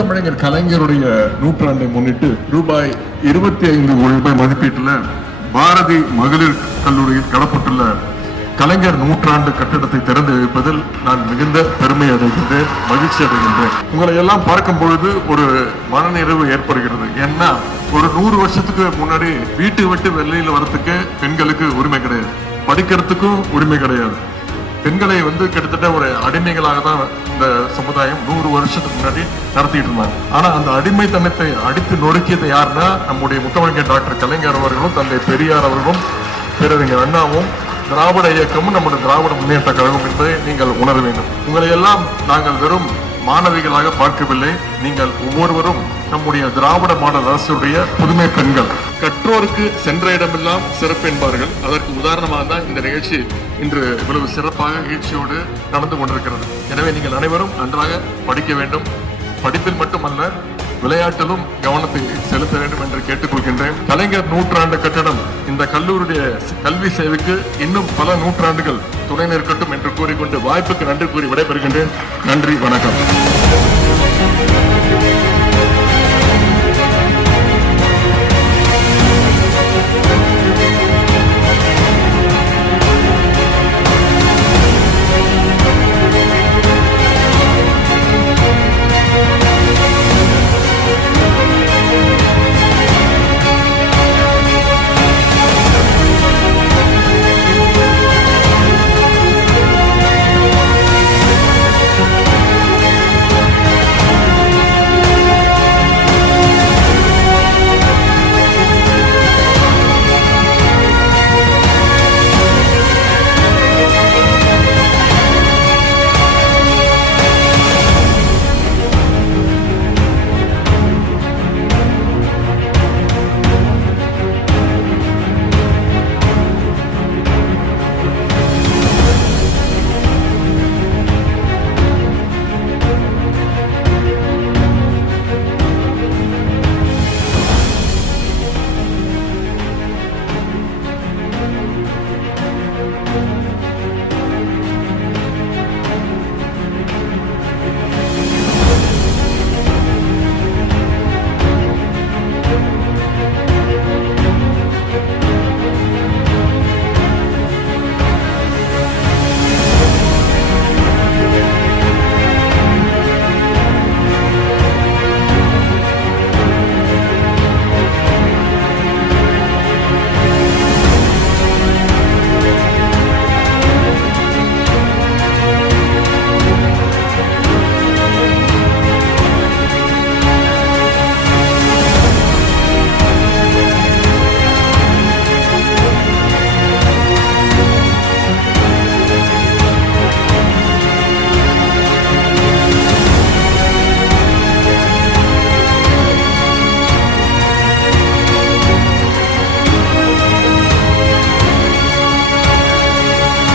முத்தமிழர் கலைஞருடைய நூற்றாண்டை முன்னிட்டு ரூபாய் 25 கோடி மதிப்பீட்டில் பாரதி மகளிர் கல்லூரியில் கடப்பட்டுள்ள கலைஞர் நூற்றாண்டு கட்டிடத்தை திறந்து வைப்பதில் நான் மிகுந்த பெருமை அடைகின்றேன், மகிழ்ச்சி அடைகின்றேன். உங்களை எல்லாம் பார்க்கும் பொழுது ஒரு மனநிறைவு ஏற்படுகிறது. ஏன்னா ஒரு 100 வருஷத்துக்கு முன்னாடி வீட்டை விட்டு வெளியில வரத்துக்கு பெண்களுக்கு உரிமை கிடையாது, படிக்கிறதுக்கும் உரிமை கிடையாது. பெண்களை கிட்டத்தட்ட ஒரு அடிமைகளாக தான் இந்த சமுதாயம் 100 வருஷத்துக்கு முன்னாடி நடத்திட்டு இருந்தாங்க. ஆனா அந்த அடிமைத்தனத்தை அடித்து நொறுக்கியது யாருன்னா நம்முடைய முத்தமிழர் டாக்டர் கலைஞர் அவர்களும், தந்தை பெரியார் அவர்களும், பேரறிஞர் அண்ணாவும், திராவிட இயக்கமும் நம்முடைய திராவிட முன்னேற்ற கழகம் என்பதை நீங்கள் உணர வேண்டும். உங்களை எல்லாம் நாங்கள் வெறும் மாணவிகளாக பார்க்கவில்லை. நீங்கள் ஒவ்வொருவரும் நம்முடைய திராவிட மாடல் அரசுடைய புதுமை பெண்கள். கற்றோருக்கு சென்ற இடமெல்லாம் சிறப்பு என்பார்கள். அதற்கு உதாரணமாக தான் இந்த நிகழ்ச்சி இன்று இவ்வளவு சிறப்பாக எழுச்சியோடு நடந்து கொண்டிருக்கிறது. எனவே நீங்கள் அனைவரும் நன்றாக படிக்க வேண்டும். படிப்பில் மட்டுமல்ல, விளையாட்டிலும் கவனத்தை செலுத்த வேண்டும் என்று கேட்டுக்கொள்கின்றேன். கலைஞர் நூற்றாண்டு கட்டடம் இந்த கல்லூரியுடைய கல்வி சேவைக்கு இன்னும் பல நூற்றாண்டுகள் துணை நிற்கட்டும் என்று கூறிக்கொண்டு வாய்ப்புக்கு நன்றி கூறி விடைபெறுகின்றேன். நன்றி, வணக்கம்.